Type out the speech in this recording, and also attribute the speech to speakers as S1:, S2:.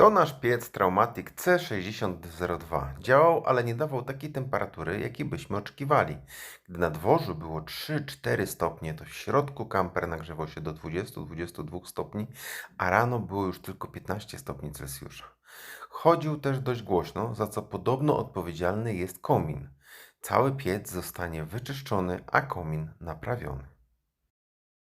S1: To nasz piec Traumatic C6002. Działał, ale nie dawał takiej temperatury, jakiej byśmy oczekiwali. Gdy na dworzu było 3-4 stopnie, to w środku kamper nagrzewał się do 20-22 stopni, a rano było już tylko 15 stopni Celsjusza. Chodził też dość głośno, za co podobno odpowiedzialny jest komin. Cały piec zostanie wyczyszczony, a komin naprawiony.